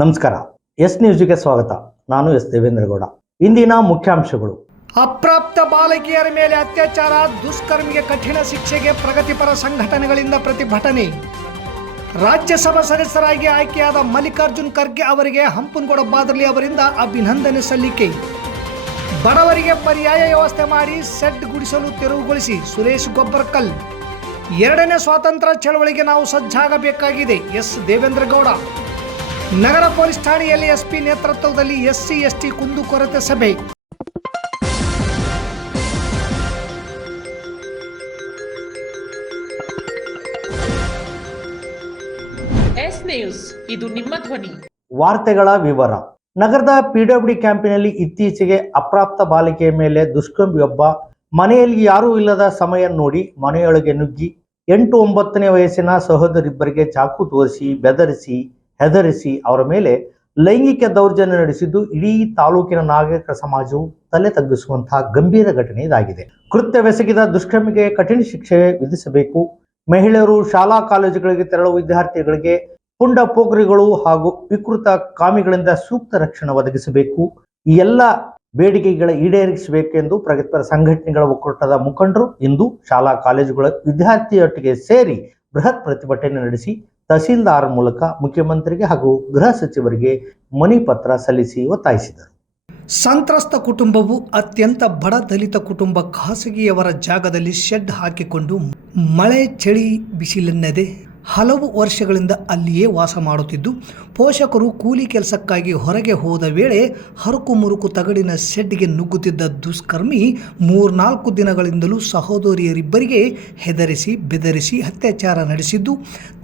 ನಮಸ್ಕಾರ. ಎಸ್ ನ್ಯೂಸ್ಗೆ ಸ್ವಾಗತ. ನಾನು ಎಸ್ ದೇವೇಂದ್ರಗೌಡ. ಇಂದಿನ ಮುಖ್ಯಾಂಶಗಳು. ಅಪ್ರಾಪ್ತ ಬಾಲಕಿಯರ ಮೇಲೆ ಅತ್ಯಾಚಾರ, ದುಷ್ಕರ್ಮಿಗೆ ಕಠಿಣ ಶಿಕ್ಷೆಗೆ ಪ್ರಗತಿಪರ ಸಂಘಟನೆಗಳಿಂದ ಪ್ರತಿಭಟನೆ. ರಾಜ್ಯಸಭಾ ಸದಸ್ಯರಾಗಿ ಆಯ್ಕೆಯಾದ ಮಲ್ಲಿಕಾರ್ಜುನ್ ಖರ್ಗೆ ಅವರಿಗೆ ಹಂಪನಗೌಡ ಬಾದರ್ಲಿ ಅವರಿಂದ ಅಭಿನಂದನೆ ಸಲ್ಲಿಕೆ. ಬಡವರಿಗೆ ಪರ್ಯಾಯ ವ್ಯವಸ್ಥೆ ಮಾಡಿ ಸೆಡ್ ಗುಡಿಸಲು ತೆರವುಗೊಳಿಸಿ ಸುರೇಶ್ ಗೊಬ್ಬರಕಲ್. ಎರಡನೇ ಸ್ವಾತಂತ್ರ್ಯ ಚಳವಳಿಗೆ ನಾವು ಸಜ್ಜಾಗಬೇಕಾಗಿದೆ. ಎಸ್ ದೇವೇಂದ್ರಗೌಡ. ನಗರ ಪೊಲೀಸ್ ಠಾಣೆಯಲ್ಲಿ ಎಸ್ಪಿ ನೇತೃತ್ವದಲ್ಲಿ SC/ST ಕುಂದುಕೊರತೆ ಸಭೆ. ಎಸ್ ನ್ಯೂಸ್, ಇದು ನಿಮ್ಮ ಧ್ವನಿ. ವಾರ್ತೆಗಳ ವಿವರ. ನಗರದ PWD ಕ್ಯಾಂಪಿನಲ್ಲಿ ಇತ್ತೀಚೆಗೆ ಅಪ್ರಾಪ್ತ ಬಾಲಿಕೆಯ ಮೇಲೆ ದುಷ್ಕರ್ಮಿಯೊಬ್ಬ ಮನೆಯಲ್ಲಿ ಯಾರೂ ಇಲ್ಲದ ಸಮಯ ನೋಡಿ ಮನೆಯೊಳಗೆ ನುಗ್ಗಿ 8-9ನೇ ವಯಸ್ಸಿನ ಸಹೋದರಿಬ್ಬರಿಗೆ ಚಾಕು ತೋರಿಸಿ ಬೆದರಿಸಿ ಹೆದರಿಸಿ ಅವರ ಮೇಲೆ ಲೈಂಗಿಕ ದೌರ್ಜನ್ಯ ನಡೆಸಿದ್ದು ಇಡೀ ತಾಲೂಕಿನ ನಾಗರಿಕ ಸಮಾಜವು ತಲೆ ತಗ್ಗಿಸುವಂತಹ ಗಂಭೀರ ಘಟನೆ ಇದಾಗಿದೆ. ಕೃತ್ಯವೆಸಗಿದ ದುಷ್ಕರ್ಮಿಗೆ ಕಠಿಣ ಶಿಕ್ಷೆ ವಿಧಿಸಬೇಕು. ಮಹಿಳೆಯರು, ಶಾಲಾ ಕಾಲೇಜುಗಳಿಗೆ ತೆರಳುವ ವಿದ್ಯಾರ್ಥಿಗಳಿಗೆ ಪುಂಡ ಪೋಖ್ರಿಗಳು ಹಾಗೂ ವಿಕೃತ ಕಾಮಿಗಳಿಂದ ಸೂಕ್ತ ರಕ್ಷಣೆ ಒದಗಿಸಬೇಕು. ಈ ಎಲ್ಲ ಬೇಡಿಕೆಗಳ ಈಡೇರಿಸಬೇಕೆಂದು ಪ್ರಗತಿಪರ ಸಂಘಟನೆಗಳ ಒಕ್ಕೂಟದ ಮುಖಂಡರು ಇಂದು ಶಾಲಾ ಕಾಲೇಜುಗಳ ವಿದ್ಯಾರ್ಥಿಯೊಟ್ಟಿಗೆ ಸೇರಿ ಬೃಹತ್ ಪ್ರತಿಭಟನೆ ನಡೆಸಿ ತಹಸೀಲ್ದಾರ್ ಮೂಲಕ ಮುಖ್ಯಮಂತ್ರಿಗೆ ಹಾಗೂ ಗೃಹ ಸಚಿವರಿಗೆ ಮನವಿ ಪತ್ರ ಸಲ್ಲಿಸಿ ಒತ್ತಾಯಿಸಿದರು. ಸಂತ್ರಸ್ತ ಕುಟುಂಬವು ಅತ್ಯಂತ ಬಡ ದಲಿತ ಕುಟುಂಬ ಖಾಸಗಿಯವರ ಜಾಗದಲ್ಲಿ ಶೆಡ್ ಹಾಕಿಕೊಂಡು ಮಳೆ ಚಳಿ ಬಿಸಿಲೆನ್ನದೆ ಹಲವು ವರ್ಷಗಳಿಂದ ಅಲ್ಲಿಯೇ ವಾಸ ಮಾಡುತ್ತಿದ್ದು, ಪೋಷಕರು ಕೂಲಿ ಕೆಲಸಕ್ಕಾಗಿ ಹೊರಗೆ ಹೋದ ವೇಳೆ ಹರಕು ಮುರುಕು ತಗಡಿನ ಶೆಡ್ಗೆ ನುಗ್ಗುತ್ತಿದ್ದ ದುಷ್ಕರ್ಮಿ 3-4 ದಿನಗಳಿಂದಲೂ ಸಹೋದರಿಯರಿಬ್ಬರಿಗೆ ಹೆದರಿಸಿ ಬೆದರಿಸಿ ಅತ್ಯಾಚಾರ ನಡೆಸಿದ್ದು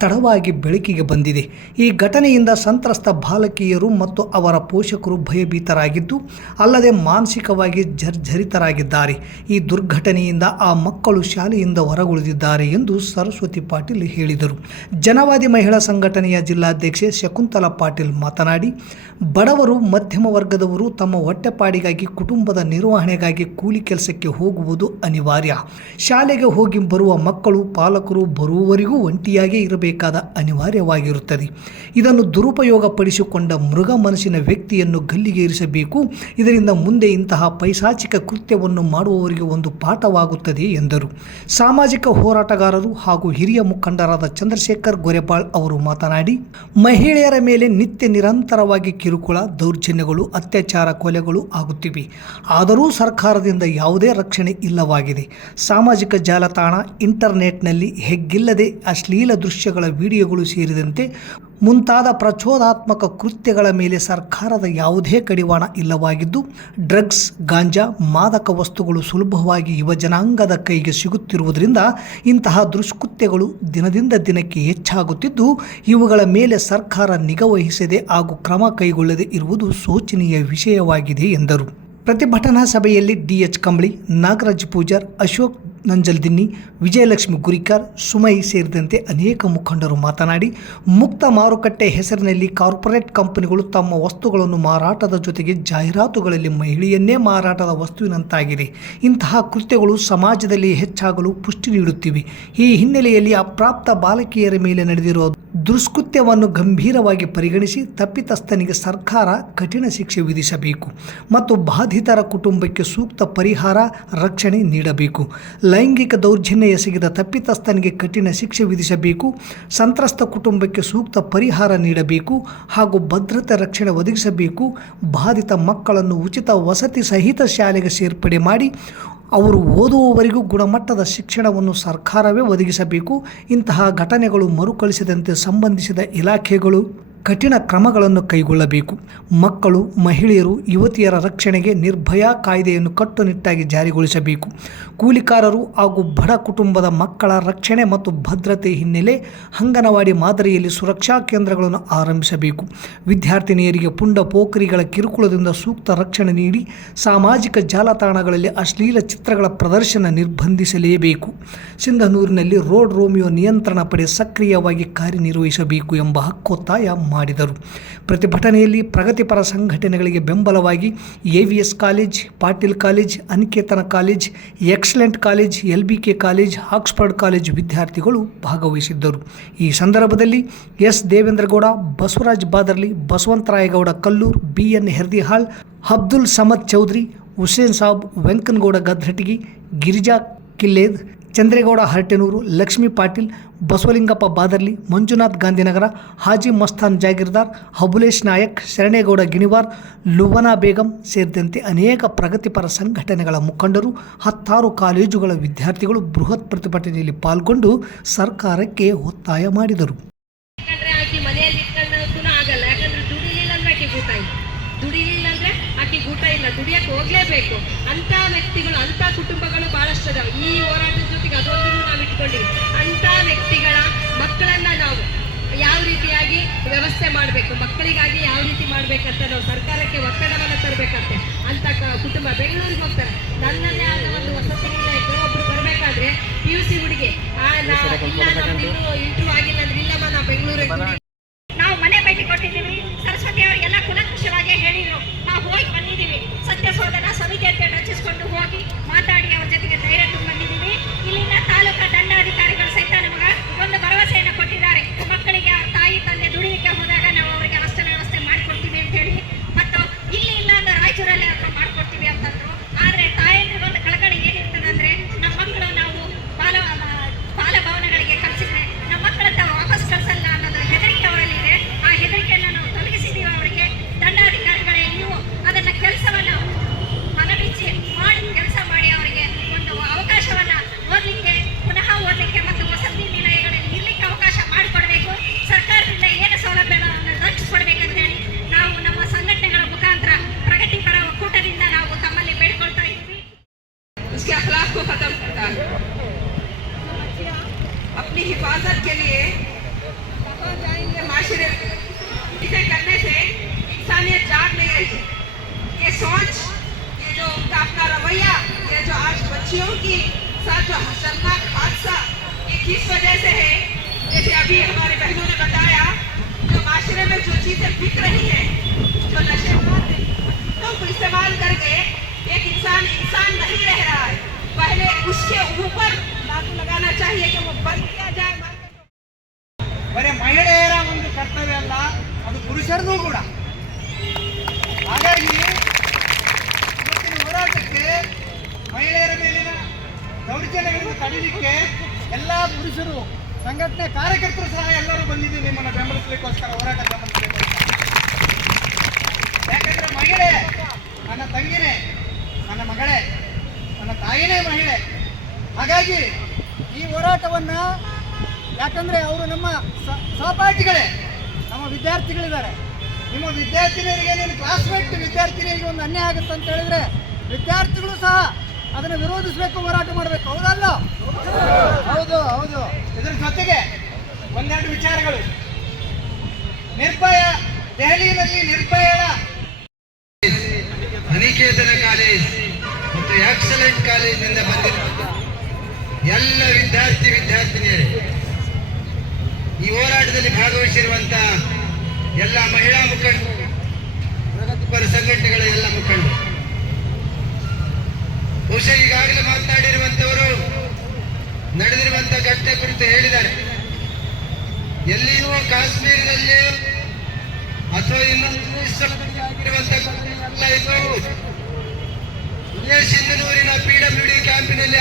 ತಡವಾಗಿ ಬೆಳಕಿಗೆ ಬಂದಿದೆ. ಈ ಘಟನೆಯಿಂದ ಸಂತ್ರಸ್ತ ಬಾಲಕಿಯರು ಮತ್ತು ಅವರ ಪೋಷಕರು ಭಯಭೀತರಾಗಿದ್ದು, ಅಲ್ಲದೆ ಮಾನಸಿಕವಾಗಿ ಜರ್ಜರಿತರಾಗಿದ್ದಾರೆ. ಈ ದುರ್ಘಟನೆಯಿಂದ ಆ ಮಕ್ಕಳು ಶಾಲೆಯಿಂದ ಹೊರಗುಳಿದಿದ್ದಾರೆ ಎಂದು ಸರಸ್ವತಿ ಪಾಟೀಲ್ ಹೇಳಿದರು. ಜನವಾದಿ ಮಹಿಳಾ ಸಂಘಟನೆಯ ಜಿಲ್ಲಾಧ್ಯಕ್ಷೆ ಶಕುಂತಲಾ ಪಾಟೀಲ್ ಮಾತನಾಡಿ, ಬಡವರು, ಮಧ್ಯಮ ವರ್ಗದವರು ತಮ್ಮ ಹೊಟ್ಟೆಪಾಡಿಗಾಗಿ, ಕುಟುಂಬದ ನಿರ್ವಹಣೆಗಾಗಿ ಕೂಲಿ ಕೆಲಸಕ್ಕೆ ಹೋಗುವುದು ಅನಿವಾರ್ಯ. ಶಾಲೆಗೆ ಹೋಗಿ ಬರುವ ಮಕ್ಕಳು, ಪಾಲಕರು ಬರುವವರೆಗೂ ಒಂಟಿಯಾಗೇ ಇರಬೇಕಾದ ಅನಿವಾರ್ಯವಾಗಿರುತ್ತದೆ. ಇದನ್ನು ದುರುಪಯೋಗ ಪಡಿಸಿಕೊಂಡ ಮೃಗ ಮನಸ್ಸಿನ ವ್ಯಕ್ತಿಯನ್ನು ಗಲ್ಲಿಗೇರಿಸಬೇಕು. ಇದರಿಂದ ಮುಂದೆ ಇಂತಹ ಪೈಶಾಚಿಕ ಕೃತ್ಯವನ್ನು ಮಾಡುವವರಿಗೆ ಒಂದು ಪಾಠವಾಗುತ್ತದೆ ಎಂದರು. ಸಾಮಾಜಿಕ ಹೋರಾಟಗಾರರು ಹಾಗೂ ಹಿರಿಯ ಮುಖಂಡರಾದ ಚಂದ್ರಶೇಖರ್ ಗೊರೆಬಾಳ್ ಅವರು ಮಾತನಾಡಿ, ಮಹಿಳೆಯರ ಮೇಲೆ ನಿತ್ಯ ನಿರಂತರವಾಗಿ ಕಿರುಕುಳ, ದೌರ್ಜನ್ಯಗಳು, ಅತ್ಯಾಚಾರ, ಕೊಲೆಗಳು ಆಗುತ್ತಿವೆ. ಆದರೂ ಸರ್ಕಾರದಿಂದ ಯಾವುದೇ ರಕ್ಷಣೆ ಇಲ್ಲವಾಗಿದೆ. ಸಾಮಾಜಿಕ ಜಾಲತಾಣ, ಇಂಟರ್ನೆಟ್ನಲ್ಲಿ ಹೆಗ್ಗಿಲ್ಲದೆ ಅಶ್ಲೀಲ ದೃಶ್ಯಗಳ ವಿಡಿಯೋಗಳು ಸೇರಿದಂತೆ ಮುಂತಾದ ಪ್ರಚೋದಾತ್ಮಕ ಕೃತ್ಯಗಳ ಮೇಲೆ ಸರ್ಕಾರದ ಯಾವುದೇ ಕಡಿವಾಣ ಇಲ್ಲವಾಗಿದ್ದು, ಡ್ರಗ್ಸ್, ಗಾಂಜಾ, ಮಾದಕ ವಸ್ತುಗಳು ಸುಲಭವಾಗಿ ಯುವಜನಾಂಗದ ಕೈಗೆ ಸಿಗುತ್ತಿರುವುದರಿಂದ ಇಂತಹ ದುಷ್ಕೃತ್ಯಗಳು ದಿನದಿಂದ ದಿನಕ್ಕೆ ಹೆಚ್ಚಾಗುತ್ತಿದ್ದು, ಇವುಗಳ ಮೇಲೆ ಸರ್ಕಾರ ನಿಗಾ ವಹಿಸದೆ ಹಾಗೂ ಕ್ರಮ ಕೈಗೊಳ್ಳದೆ ಇರುವುದು ಶೋಚನೀಯ ವಿಷಯವಾಗಿದೆ ಎಂದರು. ಪ್ರತಿಭಟನಾ ಸಭೆಯಲ್ಲಿ DH ಕಂಬಳಿ, ನಾಗರಾಜ್ ಪೂಜಾರ್, ಅಶೋಕ್ ನಂಜಲ್ದಿನ್ನಿ, ವಿಜಯಲಕ್ಷ್ಮಿ ಗುರಿಕಾರ್, ಸುಮೈ ಸೇರಿದಂತೆ ಅನೇಕ ಮುಖಂಡರು ಮಾತನಾಡಿ, ಮುಕ್ತ ಮಾರುಕಟ್ಟೆ ಹೆಸರಿನಲ್ಲಿ ಕಾರ್ಪೊರೇಟ್ ಕಂಪನಿಗಳು ತಮ್ಮ ವಸ್ತುಗಳನ್ನು ಮಾರಾಟದ ಜೊತೆಗೆ ಜಾಹೀರಾತುಗಳಲ್ಲಿ ಮಹಿಳೆಯನ್ನೇ ಮಾರಾಟದ ವಸ್ತುವಿನಂತಾಗಿದೆ. ಇಂತಹ ಕೃತ್ಯಗಳು ಸಮಾಜದಲ್ಲಿ ಹೆಚ್ಚಾಗಲು ಪುಷ್ಟಿ ನೀಡುತ್ತಿವೆ. ಈ ಹಿನ್ನೆಲೆಯಲ್ಲಿ ಅಪ್ರಾಪ್ತ ಬಾಲಕಿಯರ ಮೇಲೆ ನಡೆದಿರುವ ದುಷ್ಕೃತ್ಯವನ್ನು ಗಂಭೀರವಾಗಿ ಪರಿಗಣಿಸಿ ತಪ್ಪಿತಸ್ಥನಿಗೆ ಸರ್ಕಾರ ಕಠಿಣ ಶಿಕ್ಷೆ ವಿಧಿಸಬೇಕು ಮತ್ತು ಬಾಧಿತರ ಕುಟುಂಬಕ್ಕೆ ಸೂಕ್ತ ಪರಿಹಾರ, ರಕ್ಷಣೆ ನೀಡಬೇಕು. ಲೈಂಗಿಕ ದೌರ್ಜನ್ಯ ಎಸಗಿದ ತಪ್ಪಿತಸ್ಥನಿಗೆ ಕಠಿಣ ಶಿಕ್ಷೆ ವಿಧಿಸಬೇಕು. ಸಂತ್ರಸ್ತ ಕುಟುಂಬಕ್ಕೆ ಸೂಕ್ತ ಪರಿಹಾರ ನೀಡಬೇಕು ಹಾಗೂ ಭದ್ರತೆ, ರಕ್ಷಣೆ ಒದಗಿಸಬೇಕು. ಬಾಧಿತ ಮಕ್ಕಳನ್ನು ಉಚಿತ ವಸತಿ ಸಹಿತ ಶಾಲೆಗೆ ಸೇರ್ಪಡೆ ಮಾಡಿ ಅವರು ಓದುವವರೆಗೂ ಗುಣಮಟ್ಟದ ಶಿಕ್ಷಣವನ್ನು ಸರ್ಕಾರವೇ ಒದಗಿಸಬೇಕು. ಇಂತಹ ಘಟನೆಗಳು ಮರುಕಳಿಸದಂತೆ ಸಂಬಂಧಿಸಿದ ಇಲಾಖೆಗಳು ಕಠಿಣ ಕ್ರಮಗಳನ್ನು ಕೈಗೊಳ್ಳಬೇಕು. ಮಕ್ಕಳು, ಮಹಿಳೆಯರು, ಯುವತಿಯರ ರಕ್ಷಣೆಗೆ ನಿರ್ಭಯಾ ಕಾಯ್ದೆಯನ್ನು ಕಟ್ಟುನಿಟ್ಟಾಗಿ ಜಾರಿಗೊಳಿಸಬೇಕು. ಕೂಲಿಕಾರರು ಹಾಗೂ ಬಡ ಕುಟುಂಬದ ಮಕ್ಕಳ ರಕ್ಷಣೆ ಮತ್ತು ಭದ್ರತೆ ಹಿನ್ನೆಲೆ ಅಂಗನವಾಡಿ ಮಾದರಿಯಲ್ಲಿ ಸುರಕ್ಷಾ ಕೇಂದ್ರಗಳನ್ನು ಆರಂಭಿಸಬೇಕು. ವಿದ್ಯಾರ್ಥಿನಿಯರಿಗೆ ಪುಂಡ ಪೋಖ್ರಿಗಳ ಕಿರುಕುಳದಿಂದ ಸೂಕ್ತ ರಕ್ಷಣೆ ನೀಡಿ ಸಾಮಾಜಿಕ ಜಾಲತಾಣಗಳಲ್ಲಿ ಅಶ್ಲೀಲ ಚಿತ್ರಗಳ ಪ್ರದರ್ಶನ ನಿರ್ಬಂಧಿಸಲೇಬೇಕು. ಸಿಂಧನೂರಿನಲ್ಲಿ ರೋಡ್ ರೋಮಿಯೋ ನಿಯಂತ್ರಣ ಪಡೆ ಸಕ್ರಿಯವಾಗಿ ಕಾರ್ಯನಿರ್ವಹಿಸಬೇಕು ಎಂಬ ಹಕ್ಕೊತ್ತಾಯ ಮಾಡಿದರು. ಪ್ರತಿಭಟನೆಯಲ್ಲಿ ಪ್ರಗತಿಪರ ಸಂಘಟನೆಗಳಿಗೆ ಬೆಂಬಲವಾಗಿ AVS college, Patil college, Aniketana college, excellent college, LBK college, Oxford college ವಿದ್ಯಾರ್ಥಿಗಳು ಭಾಗವಹಿಸಿದ್ದರು. ಈ ಸಂದರ್ಭದಲ್ಲಿ ಎಸ್ ದೇವೇಂದ್ರಗೌಡ, ಬಸವರಾಜ್ ಬಾದರ್ಲಿ, ಬಸವಂತರಾಯಗೌಡ ಕಲ್ಲೂರ್, BN ಹೆರ್ದಿಹಾಳ್, ಅಬ್ದುಲ್ ಸಮದ್ ಚೌಧರಿ, ಹುಸೇನ್ ಸಾಬ್, ವೆಂಕನಗೌಡ ಗದ್ರಟಗಿ, ಗಿರಿಜಾ ಕಿಲ್ಲೇದ್, ಚಂದ್ರೇಗೌಡ ಹರಟೆನೂರು, ಲಕ್ಷ್ಮೀ ಪಾಟೀಲ್, ಬಸವಲಿಂಗಪ್ಪ ಬಾದರ್ಲಿ, ಮಂಜುನಾಥ್ ಗಾಂಧಿನಗರ, ಹಾಜಿ ಮಸ್ತಾನ್ ಜಾಗೀರ್ದಾರ್, ಹಬುಲೇಶ್ ನಾಯಕ್, ಶರಣೇಗೌಡ ಗಿಣಿವಾರ್, ಲುಬನಾ ಬೇಗಂ ಸೇರಿದಂತೆ ಅನೇಕ ಪ್ರಗತಿಪರ ಸಂಘಟನೆಗಳ ಮುಖಂಡರು, 10 ಕಾಲೇಜುಗಳ ವಿದ್ಯಾರ್ಥಿಗಳು ಬೃಹತ್ ಪ್ರತಿಭಟನೆಯಲ್ಲಿ ಪಾಲ್ಗೊಂಡು ಸರ್ಕಾರಕ್ಕೆ ಒತ್ತಾಯ ಮಾಡಿದರು. ದುಡಿಲಿಲ್ಲ ಅಂದ್ರೆ ಆಕೆಗೆ ಊಟ ಇಲ್ಲ, ದುಡಿಯಕ್ಕೆ ಹೋಗ್ಲೇಬೇಕು. ಅಂತ ವ್ಯಕ್ತಿಗಳು, ಅಂತ ಕುಟುಂಬಗಳು ಬಹಳಷ್ಟು ಅದಾವೆ. ಈ ಹೋರಾಟದ ಜೊತೆಗೆ ಅದೊಂದನ್ನು ನಾವು ಇಟ್ಕೊಂಡಿವಿ. ಅಂತ ವ್ಯಕ್ತಿಗಳ ಮಕ್ಕಳನ್ನ ನಾವು ಯಾವ ರೀತಿಯಾಗಿ ವ್ಯವಸ್ಥೆ ಮಾಡಬೇಕು, ಮಕ್ಕಳಿಗಾಗಿ ಯಾವ ರೀತಿ ಮಾಡ್ಬೇಕಂತ ನಾವು ಸರ್ಕಾರಕ್ಕೆ ಒತ್ತಡವನ್ನು ತರಬೇಕಂತೆ. ಅಂತ ಕುಟುಂಬ ಬೆಂಗಳೂರಿಗೆ ಹೋಗ್ತಾರೆ. ನನ್ನನ್ನೇ ಆದ ಒಂದು ವಸತಿ ನಿಲಯಕ್ಕೆ ಒಬ್ರು ಬರ್ಬೇಕಾದ್ರೆ PUC ಹುಡುಗಿ ಇಲ್ಲ, ನಮ್ದು ಇನ್ನೂ ಇಂಟರ್ವ್ಯೂ ಆಗಿಲ್ಲ ಅಂದ್ರೆ ಇಲ್ಲಮ್ಮ ನಾವು ಬೆಂಗಳೂರಿಗೆ ನಾವು ಮನೆ ಭೇಟಿ ಕೊಟ್ಟಿದ್ದೀವಿ. ಸರಸ್ವತಿ ಅವರಿಗೆಲ್ಲ ಕುಲಂಕುಷವಾಗಿ ಹೇಳಿದ್ರು. ನಾವು ಹೋಗಿ ಬಂದಿದ್ದೀವಿ. ಸತ್ಯ ಶೋಧನಾ ಸಮಿತಿ ಅಂತ ರಚಿಸಿಕೊಂಡು ಹೋಗಿ ಮಾತಾಡಿ ಅವ್ರ ಜೊತೆಗೆ ಧೈರ್ಯ ತುಂಬ ಬಂದಿದ್ದೀವಿ. ಇಲ್ಲಿನ ತಾಲೂಕಾ ದಂಡಾಧಿಕಾರಿಗಳು ಸಹಿತ ನಮಗೆ ಒಂದು ಭರವಸೆಯನ್ನು ಕೊಟ್ಟಿದ್ದಾರೆ. ಮಕ್ಕಳಿಗೆ ತಾಯಿ ತಂದೆ ದುಡಿಲಿಕ್ಕೆ ಹೋದಾಗ ನಾವು ಅವರಿಗೆ ಹಾಸ್ಟೆಲ್ ವ್ಯವಸ್ಥೆ ಮಾಡಿಕೊಡ್ತೀವಿ ಅಂತ ಹೇಳಿ, ಮತ್ತು ಇಲ್ಲಿ ಇಲ್ಲ ಅಂದ್ರೆ ರಾಯಚೂರಲ್ಲಿ ಹತ್ರ ಮಾಡ್ಕೊಡ್ತೀವಿ ಅಂತಂದ್ರು. ಆದರೆ ತಾಯಂದ್ರಿಗೊಂದು ಕಳಕಳಿ ಏನಿರ್ತದೆ ಅಂದ್ರೆ, ನಮ್ಮ ಮಕ್ಕಳು ನಾವು ಬಾಲಭವನಗಳಿಗೆ ಕಳಿಸಿದ್ರೆ ನಮ್ಮ ಮಕ್ಕಳಂತ ವಾಪಸ್ ಕಳಿಸಲ್ಲ ಅನ್ನೋದು ಹೆದರಿಕೆ ಅವರಲ್ಲಿದೆ. ಆ ಹೆದರಿಕೆಯನ್ನು ನಾವು ತೊಲಗಿಸಿದ್ದೀವಿ. ಅವರಿಗೆ ದಂಡಾಧಿಕಾರಿಗಳೇ, ನೀವು ಅದನ್ನ ಕೆಲಸವನ್ನು ಮನಬಿಚ್ಚಿ ಮಾಡಿ ಕೆಲಸ ಮಾಡಿ ಅವರಿಗೆ ಒಂದು ಅವಕಾಶವನ್ನ ಓದಲಿಕ್ಕೆ, ಪುನಃ ಓದಲಿಕ್ಕೆ ಮತ್ತು ವಸತಿ ನಿಲಯಗಳಲ್ಲಿ ಇರ್ಲಿಕ್ಕೆ ಅವಕಾಶ ಮಾಡಿಕೊಡ್ಬೇಕು. ಸರ್ಕಾರದಿಂದ ಏನು ಸೌಲಭ್ಯಗಳನ್ನು ರಕ್ಷಿಸಿಕೊಡ್ಬೇಕಂತೇಳಿ ನಾವು ನಮ್ಮ ಸಂಘಟನೆಗಳ ಮುಖಾಂತರ ಪ್ರಗತಿಪರ ಒಕ್ಕೂಟದಿಂದ ನಾವು ತಮ್ಮಲ್ಲಿ ಬೇಡಿಕೊಳ್ತಾ ಇದ್ದೀವಿ. उसके अखलाक को खत्म करता है. अपनी हिफाजत के लिए कहाँ जाएंगे? माशरे इसे करने से इंसानियत जाग नहीं रही. ये सोच, ये जो उनका अपना रवैया, ये जो आज बच्चियों की साथ जो खतरनाक हादसा, ये किस वजह से है? जैसे अभी हमारे बहनों ने बताया, जो माशरे में जो चीजें बिक रही है, जो नशे तो इस्तेमाल करके एक इंसान नहीं रह रहा है. पहले उसके ऊपर लागू लगाना चाहिए कि वो बंद किया जाए. ಬರೀ ಮಹಿಳೆಯರ ಒಂದು ಕರ್ತವ್ಯ ಅಲ್ಲ, ಅದು ಪುರುಷರದು ಕೂಡ. ಹಾಗಾಗಿ ಇವತ್ತಿನ ಹೋರಾಟಕ್ಕೆ, ಮಹಿಳೆಯರ ಮೇಲಿನ ದೌರ್ಜನ್ಯಗಳನ್ನು ತಡೆಯಲಿಕ್ಕೆ ಎಲ್ಲ ಪುರುಷರು, ಸಂಘಟನೆ ಕಾರ್ಯಕರ್ತರು ಸಹ ಎಲ್ಲರೂ ಬಂದಿದ್ದೀವಿ ನಿಮ್ಮನ್ನು ಬೆಂಬಲಿಸಲಿಕ್ಕೋಸ್ಕರ, ಹೋರಾಟ ಬೆಂಬಲಿಸಲಿಕ್ಕೋಸ್ಕರ. ಯಾಕಂದ್ರೆ ಮಹಿಳೆ ನನ್ನ ತಂಗಿನೇ, ನನ್ನ ಮಗಳೇ, ನನ್ನ ತಾಯಿನೇ ಮಹಿಳೆ. ಹಾಗಾಗಿ ಈ ಹೋರಾಟವನ್ನು, ಯಾಕಂದರೆ ಅವರು ನಮ್ಮ ಸಹಪಾಠಿಗಳೇ, ನಮ್ಮ ವಿದ್ಯಾರ್ಥಿಗಳಿದ್ದಾರೆ. ನಿಮ್ಮ ವಿದ್ಯಾರ್ಥಿನಿಯರಿಗೆ, ನಿಮ್ಮ ಕ್ಲಾಸ್ಮೇಟ್ ವಿದ್ಯಾರ್ಥಿನಿಯರಿಗೆ ಒಂದು ಅನ್ಯಾಯ ಆಗುತ್ತೆ ಅಂತ ಹೇಳಿದರೆ ವಿದ್ಯಾರ್ಥಿಗಳು ಸಹ ಅದನ್ನು ವಿರೋಧಿಸಬೇಕು, ಹೋರಾಟ ಮಾಡಬೇಕು. ಹೌದಲ್ಲ? ಹೌದು ಹೌದು. ಇದರ ಜೊತೆಗೆ ಒಂದೆರಡು ವಿಚಾರಗಳು. ನಿರ್ಭಯ, ದೆಹಲಿಯಲ್ಲಿ ನಿರ್ಭಯಳ ಅನಿಕೇತನ ಕಾಲೇಜ್ ಮತ್ತು ಎಕ್ಸಲೆಂಟ್ ಕಾಲೇಜಿನಿಂದ ಬಂದಿರುವ ಎಲ್ಲ ವಿದ್ಯಾರ್ಥಿನಿಯರೇ, ಈ ಹೋರಾಟದಲ್ಲಿ ಭಾಗವಹಿಸಿರುವಂಥ ಎಲ್ಲ ಮಹಿಳಾ ಮುಖಂಡರು, ಪ್ರಗತಿಪರ ಸಂಘಟನೆಗಳ ಎಲ್ಲ ಮುಖಂಡರು, ಬಹುಶಃ ಈಗಾಗಲೇ ಮಾತನಾಡಿರುವಂಥವರು ನಡೆದಿರುವಂಥ ಘಟನೆ ಕುರಿತು ಹೇಳಿದ್ದಾರೆ. ಎಲ್ಲಿಯೂ ಕಾಶ್ಮೀರದಲ್ಲಿ ಅಥವಾ ಇನ್ನೊಂದಿರುವಂಥ ಇದು ಸಿಂಧನೂರಿನ PWD ಕ್ಯಾಂಪಿನಲ್ಲಿ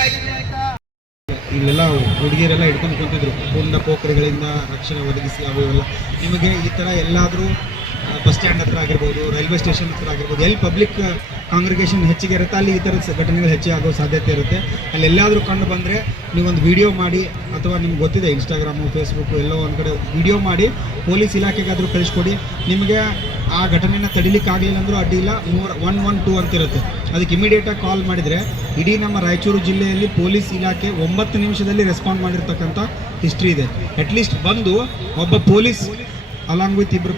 ಇಲ್ಲೆಲ್ಲ ಹುಡುಗಿಯರೆಲ್ಲ ಹಿಡ್ಕೊಂಡು ಕುಂತಿದ್ರು, ಪೂರ್ಣ ಪೋಖರಿಗಳಿಂದ ರಕ್ಷಣೆ ಒದಗಿಸಿ ಅವೆಲ್ಲ. ನಿಮಗೆ ಈ ಥರ ಎಲ್ಲಾದರೂ ಬಸ್ ಸ್ಟ್ಯಾಂಡ್ ಹತ್ರ ಆಗಿರ್ಬೋದು, ರೈಲ್ವೆ ಸ್ಟೇಷನ್ ಹತ್ರ ಆಗಿರ್ಬೋದು, ಎಲ್ಲಿ ಪಬ್ಲಿಕ್ ಕಾಂಗ್ರಿಗೇಷನ್ ಹೆಚ್ಚಿಗೆ ಇರುತ್ತೆ ಅಲ್ಲಿ ಈ ಥರದ ಘಟನೆಗಳು ಹೆಚ್ಚಿಗೆ ಆಗೋ ಸಾಧ್ಯತೆ ಇರುತ್ತೆ. ಅಲ್ಲಿ ಎಲ್ಲಾದರೂ ಕಂಡು ಬಂದರೆ ನೀವೊಂದು ವಿಡಿಯೋ ಮಾಡಿ, ಅಥವಾ ನಿಮ್ಗೆ ಗೊತ್ತಿದೆ ಇನ್ಸ್ಟಾಗ್ರಾಮು, ಫೇಸ್ಬುಕ್ಕು ಎಲ್ಲೋ ಒಂದು ಕಡೆ ವಿಡಿಯೋ ಮಾಡಿ ಪೊಲೀಸ್ ಇಲಾಖೆಗಾದರೂ ಕಳಿಸ್ಕೊಡಿ. ನಿಮಗೆ ಆ ಘಟನೆನ ತಡಿಲಿಕ್ಕೆ ಆಗಲಿಲ್ಲ ಅಂದರೂ ಅಡ್ಡಿಲ್ಲ, 112 ಅಂತಿರುತ್ತೆ, ಅದಕ್ಕೆ ಇಮಿಡಿಯೇಟಾಗಿ ಕಾಲ್ ಮಾಡಿದರೆ ಇಡೀ ನಮ್ಮ ರಾಯಚೂರು ಜಿಲ್ಲೆಯಲ್ಲಿ ಪೊಲೀಸ್ ಇಲಾಖೆ 9 ನಿಮಿಷದಲ್ಲಿ ರೆಸ್ಪಾಂಡ್ ಮಾಡಿರ್ತಕ್ಕಂಥ ಹಿಸ್ಟ್ರಿ ಇದೆ. ಅಟ್ಲೀಸ್ಟ್ ಬಂದು ಒಬ್ಬ ಪೊಲೀಸ್ ಅಲಾಂಗ್ ವಿತ್ ಇಬ್ಬರು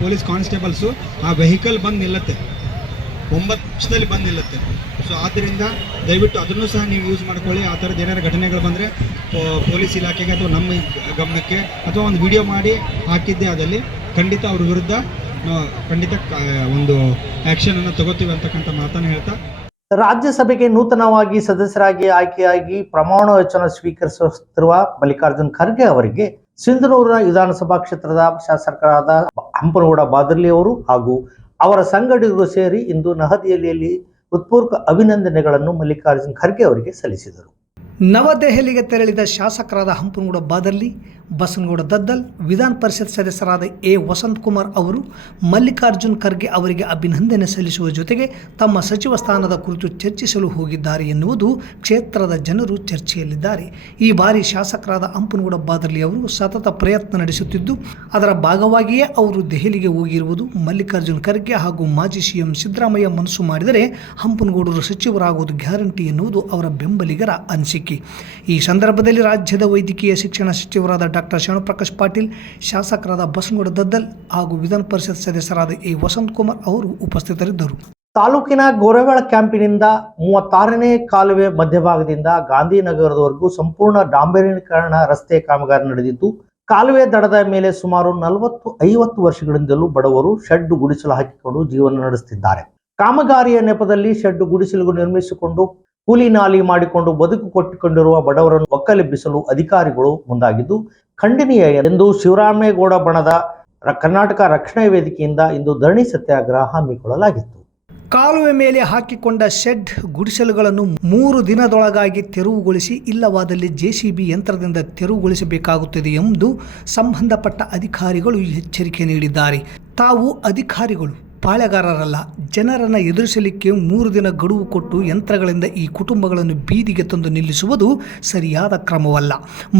ಪೊಲೀಸ್ ಕಾನ್ಸ್ಟೇಬಲ್ಸು ಆ ವೆಹಿಕಲ್ ಬಂದು ನಿಲ್ಲುತ್ತೆ, 9 ನಿಮಿಷದಲ್ಲಿ ಬಂದು ನಿಲ್ಲುತ್ತೆ. ಸೊ ಆದ್ದರಿಂದ ದಯವಿಟ್ಟು ಅದನ್ನು ಸಹ ನೀವು ಯೂಸ್ ಮಾಡ್ಕೊಳ್ಳಿ. ಆ ಥರದ್ದು ಏನಾರು ಘಟನೆಗಳು ಬಂದರೆ ಪೊಲೀಸ್ ಇಲಾಖೆಗೆ ಅಥವಾ ನಮ್ಮ ಗಮನಕ್ಕೆ ಅಥವಾ ಒಂದು ವಿಡಿಯೋ ಮಾಡಿ ಹಾಕಿದ್ದೆ ಆದಲ್ಲಿ ಖಂಡಿತ ಅವ್ರ ವಿರುದ್ಧ ಖಂಡಿತ ಒಂದು ಆ್ಯಕ್ಷನನ್ನು ತಗೋತೀವಿ ಅಂತಕ್ಕಂಥ ಮಾತನ್ನು ಹೇಳ್ತಾ, ರಾಜ್ಯಸಭೆಗೆ ನೂತನವಾಗಿ ಸದಸ್ಯರಾಗಿ ಆಯ್ಕೆಯಾಗಿ ಪ್ರಮಾಣ ವಚನ ಸ್ವೀಕರಿಸುತ್ತಿರುವ ಮಲ್ಲಿಕಾರ್ಜುನ್ ಖರ್ಗೆ ಅವರಿಗೆ ಸಿಂಧನೂರಿನ ವಿಧಾನಸಭಾ ಕ್ಷೇತ್ರದ ಶಾಸಕರಾದ ಹಂಪನಗೌಡ ಬಾದರ್ಲಿ ಅವರು ಹಾಗೂ ಅವರ ಸಂಗಡಿಗರು ಸೇರಿ ಇಂದು ನವದೆಹಲಿಯಲ್ಲಿ ಹೃತ್ಪೂರ್ವಕ ಅಭಿನಂದನೆಗಳನ್ನು ಮಲ್ಲಿಕಾರ್ಜುನ್ ಖರ್ಗೆ ಅವರಿಗೆ ಸಲ್ಲಿಸಿದರು. ನವದೆಹಲಿಗೆ ತೆರಳಿದ ಶಾಸಕರಾದ ಹಂಪನಗೌಡ ಬಾದರ್ಲಿ, ಬಸನಗೌಡ ದದ್ದಲ್, ವಿಧಾನ ಪರಿಷತ್ ಸದಸ್ಯರಾದ ಎ ವಸಂತಕುಮಾರ್ ಅವರು ಮಲ್ಲಿಕಾರ್ಜುನ್ ಖರ್ಗೆ ಅವರಿಗೆ ಅಭಿನಂದನೆ ಸಲ್ಲಿಸುವ ಜೊತೆಗೆ ತಮ್ಮ ಸಚಿವ ಸ್ಥಾನದ ಕುರಿತು ಚರ್ಚಿಸಲು ಹೋಗಿದ್ದಾರೆ ಎನ್ನುವುದು ಕ್ಷೇತ್ರದ ಜನರು ಚರ್ಚೆಯಲ್ಲಿದ್ದಾರೆ. ಈ ಬಾರಿ ಶಾಸಕರಾದ ಹಂಪನಗೌಡ ಬಾದರ್ಲಿ ಅವರು ಸತತ ಪ್ರಯತ್ನ ನಡೆಸುತ್ತಿದ್ದು, ಅದರ ಭಾಗವಾಗಿಯೇ ಅವರು ದೆಹಲಿಗೆ ಹೋಗಿರುವುದು ಮಲ್ಲಿಕಾರ್ಜುನ್ ಖರ್ಗೆ ಹಾಗೂ ಮಾಜಿ ಸಿಎಂ ಸಿದ್ದರಾಮಯ್ಯ ಮನಸ್ಸು ಮಾಡಿದರೆ ಹಂಪನಗೌಡರು ಸಚಿವರಾಗುವುದು ಗ್ಯಾರಂಟಿ ಎನ್ನುವುದು ಅವರ ಬೆಂಬಲಿಗರ ಅನಿಸಿಕೆ. ಈ ಸಂದರ್ಭದಲ್ಲಿ ರಾಜ್ಯದ ವೈದ್ಯಕೀಯ ಶಿಕ್ಷಣ ಸಚಿವರಾದ ಡಾಕ್ಟರ್ ಶಿವಪ್ರಕಾಶ್ ಪಾಟೀಲ್, ಶಾಸಕರಾದ ಬಸನಗೌಡ ದದ್ದಲ್ ಹಾಗೂ ವಿಧಾನ ಪರಿಷತ್ ಸದಸ್ಯರಾದ ಎ ವಸಂತಕುಮಾರ್ ಅವರು ಉಪಸ್ಥಿತರಿದ್ದರು. ತಾಲೂಕಿನ ಗೋರೆವಾಳ ಕ್ಯಾಂಪಿನಿಂದ 36ನೇ ಕಾಲುವೆ ಮಧ್ಯಭಾಗದಿಂದ ಗಾಂಧಿನಗರದವರೆಗೂ ಸಂಪೂರ್ಣ ಡಾಂಬರೀಕರಣ ರಸ್ತೆ ಕಾಮಗಾರಿ ನಡೆದಿದ್ದು, ಕಾಲುವೆ ದಡದ ಮೇಲೆ ಸುಮಾರು 40-50 ವರ್ಷಗಳಿಂದಲೂ ಬಡವರು ಶೆಡ್ ಗುಡಿಸಲು ಹಾಕಿಕೊಂಡು ಜೀವನ ನಡೆಸುತ್ತಿದ್ದಾರೆ. ಕಾಮಗಾರಿಯ ನೆಪದಲ್ಲಿ ಶೆಡ್ ಗುಡಿಸಲು ನಿರ್ಮಿಸಿಕೊಂಡು ಕೂಲಿ ನಾಲಿ ಮಾಡಿಕೊಂಡು ಬದುಕು ಕೊಟ್ಟಿಕೊಂಡಿರುವ ಬಡವರನ್ನು ಒಕ್ಕಲೆಬ್ಬಿಸಲು ಅಧಿಕಾರಿಗಳು ಮುಂದಾಗಿದ್ದು ಖಂಡನೀಯ ಎಂದು ಶಿವರಾಮೇಗೌಡ ಬಣದ ಕರ್ನಾಟಕ ರಕ್ಷಣಾ ವೇದಿಕೆಯಿಂದ ಇಂದು ಧರಣಿ ಸತ್ಯಾಗ್ರಹ ಹಮ್ಮಿಕೊಳ್ಳಲಾಗಿತ್ತು. ಕಾಲುವೆ ಮೇಲೆ ಹಾಕಿಕೊಂಡ ಶೆಡ್ ಗುಡಿಸಲುಗಳನ್ನು 3 ದಿನದೊಳಗಾಗಿ ತೆರವುಗೊಳಿಸಿ, ಇಲ್ಲವಾದಲ್ಲಿ ಜೆಸಿಬಿ ಯಂತ್ರದಿಂದ ತೆರವುಗೊಳಿಸಬೇಕಾಗುತ್ತದೆ ಎಂದು ಸಂಬಂಧಪಟ್ಟ ಅಧಿಕಾರಿಗಳು ಎಚ್ಚರಿಕೆ ನೀಡಿದ್ದಾರೆ. ತಾವು ಅಧಿಕಾರಿಗಳು ಪಾಳೆಗಾರರಲ್ಲ, ಜನರನ್ನು ಎದುರಿಸಲಿಕ್ಕೆ 3 ದಿನ ಗಡುವು ಕೊಟ್ಟು ಯಂತ್ರಗಳಿಂದ ಈ ಕುಟುಂಬಗಳನ್ನು ಬೀದಿಗೆ ತಂದು ನಿಲ್ಲಿಸುವುದು ಸರಿಯಾದ ಕ್ರಮವಲ್ಲ.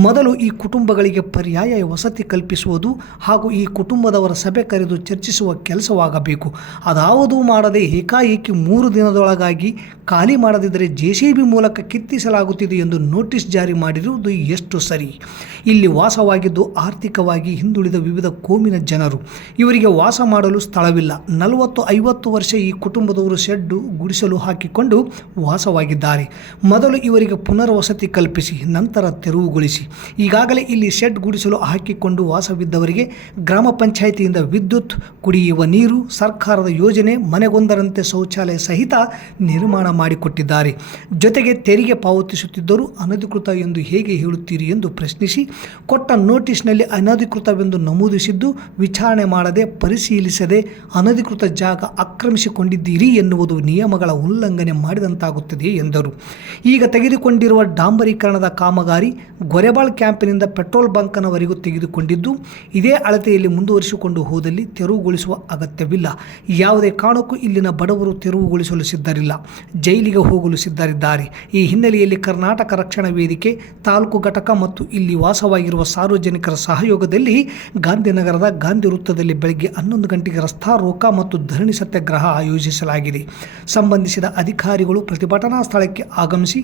ಮೊದಲು ಈ ಕುಟುಂಬಗಳಿಗೆ ಪರ್ಯಾಯ ವಸತಿ ಕಲ್ಪಿಸುವುದು ಹಾಗೂ ಈ ಕುಟುಂಬದವರ ಸಭೆ ಕರೆದು ಚರ್ಚಿಸುವ ಕೆಲಸವಾಗಬೇಕು. ಅದಾವುದೂ ಮಾಡದೆ ಏಕಾಏಕಿ 3 ದಿನದೊಳಗಾಗಿ ಖಾಲಿ ಮಾಡದಿದ್ದರೆ ಜೆಸಿಬಿ ಮೂಲಕ ಕಿತ್ತಿಸಲಾಗುತ್ತಿದೆ ಎಂದು ನೋಟಿಸ್ ಜಾರಿ ಮಾಡಿರುವುದು ಎಷ್ಟು ಸರಿ? ಇಲ್ಲಿ ವಾಸವಾಗಿದ್ದು ಆರ್ಥಿಕವಾಗಿ ಹಿಂದುಳಿದ ವಿವಿಧ ಕೋಮಿನ ಜನರು. ಇವರಿಗೆ ವಾಸ ಮಾಡಲು ಸ್ಥಳವಿಲ್ಲ. 40-50 ವರ್ಷ ಈ ಕುಟುಂಬದವರು ಶೆಡ್ಡು ಗುಡಿಸಲು ಹಾಕಿಕೊಂಡು ವಾಸವಾಗಿದ್ದಾರೆ. ಮೊದಲು ಇವರಿಗೆ ಪುನರ್ವಸತಿ ಕಲ್ಪಿಸಿ, ನಂತರ ತೆರವುಗೊಳಿಸಿ. ಈಗಾಗಲೇ ಇಲ್ಲಿ ಶೆಡ್ ಗುಡಿಸಲು ಹಾಕಿಕೊಂಡು ವಾಸವಿದ್ದವರಿಗೆ ಗ್ರಾಮ ಪಂಚಾಯಿತಿಯಿಂದ ವಿದ್ಯುತ್, ಕುಡಿಯುವ ನೀರು, ಸರ್ಕಾರದ ಯೋಜನೆ, ಮನೆಗೊಂದರಂತೆ ಶೌಚಾಲಯ ಸಹಿತ ನಿರ್ಮಾಣ ಮಾಡಿಕೊಟ್ಟಿದ್ದಾರೆ. ಜೊತೆಗೆ ತೆರಿಗೆ ಪಾವತಿಸುತ್ತಿದ್ದರೂ ಅನಧಿಕೃತ ಎಂದು ಹೇಗೆ ಹೇಳುತ್ತೀರಿ ಎಂದು ಪ್ರಶ್ನಿಸಿ, ಕೊಟ್ಟ ನೋಟಿಸ್ನಲ್ಲಿ ಅನಧಿಕೃತವೆಂದು ನಮೂದಿಸಿದ್ದು ವಿಚಾರಣೆ ಮಾಡದೆ ಪರಿಶೀಲಿಸದೆ ಅನಧಿಕೃತ ಜಾಗ ಆಕ್ರಮಿಸಿಕೊಂಡಿದ್ದೀರಿ ಎನ್ನುವುದು ನಿಯಮಗಳ ಉಲ್ಲಂಘನೆ ಮಾಡಿದಂತಾಗುತ್ತದೆ ಎಂದರು. ಈಗ ತೆಗೆದುಕೊಂಡಿರುವ ಡಾಂಬರೀಕರಣದ ಕಾಮಗಾರಿ ಗೊರೆಬಾಳ್ ಕ್ಯಾಂಪಿನಿಂದ ಪೆಟ್ರೋಲ್ ಬಂಕ್ನವರೆಗೂ ತೆಗೆದುಕೊಂಡಿದ್ದು, ಇದೇ ಅಳತೆಯಲ್ಲಿ ಮುಂದುವರಿಸಿಕೊಂಡು ಹೋದಲ್ಲಿ ತೆರವುಗೊಳಿಸುವ ಅಗತ್ಯವಿಲ್ಲ. ಯಾವುದೇ ಕಾರಣಕ್ಕೂ ಇಲ್ಲಿನ ಬಡವರು ತೆರವುಗೊಳಿಸಲು ಸಿದ್ಧರಿಲ್ಲ, ಜೈಲಿಗೆ ಹೋಗಲು ಸಿದ್ಧರಿದ್ದಾರೆ. ಈ ಹಿನ್ನೆಲೆಯಲ್ಲಿ ಕರ್ನಾಟಕ ರಕ್ಷಣಾ ವೇದಿಕೆ ತಾಲೂಕು ಘಟಕ ಮತ್ತು ಇಲ್ಲಿ ವಾಸವಾಗಿರುವ ಸಾರ್ವಜನಿಕರ ಸಹಯೋಗದಲ್ಲಿ ಗಾಂಧಿನಗರದ ಗಾಂಧಿ ವೃತ್ತದಲ್ಲಿ ಬೆಳಗ್ಗೆ 11 ಗಂಟೆಗೆ ರಸ್ತಾರೋಕ ಮತ್ತು ಧರಣಿ ಸತ್ಯಾಗ್ರಹ ಆಯೋಜಿಸಲಾಗಿದೆ. ಸಂಬಂಧಿಸಿದ ಅಧಿಕಾರಿಗಳು ಪ್ರತಿಭಟನಾ ಸ್ಥಳಕ್ಕೆ ಆಗಮಿಸಿ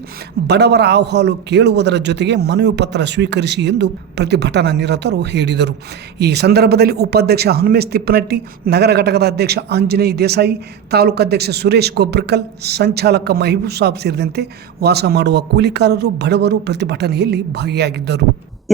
ಬಡವರ ಅಹವಾಲು ಕೇಳುವುದರ ಜೊತೆಗೆ ಮನವಿ ಪತ್ರ ಸ್ವೀಕರಿಸಿ ಎಂದು ಪ್ರತಿಭಟನಾ ನಿರತರು ಹೇಳಿದರು. ಈ ಸಂದರ್ಭದಲ್ಲಿ ಉಪಾಧ್ಯಕ್ಷ ಹನುಮೇಶ್ ತಿಪ್ಪನಟ್ಟಿ, ನಗರ ಘಟಕದ ಅಧ್ಯಕ್ಷ ಆಂಜನೇಯ ದೇಸಾಯಿ, ತಾಲೂಕು ಅಧ್ಯಕ್ಷ ಸುರೇಶ್ ಗೊಬ್ರಕಲ್, ಸಂಚಾಲಕ ಮಹಬೂಬ್ ಸಾಬ್ ಸೇರಿದಂತೆ ವಾಸ ಮಾಡುವ ಕೂಲಿಕಾರರು, ಬಡವರು ಪ್ರತಿಭಟನೆಯಲ್ಲಿ ಭಾಗಿಯಾಗಿದ್ದರು.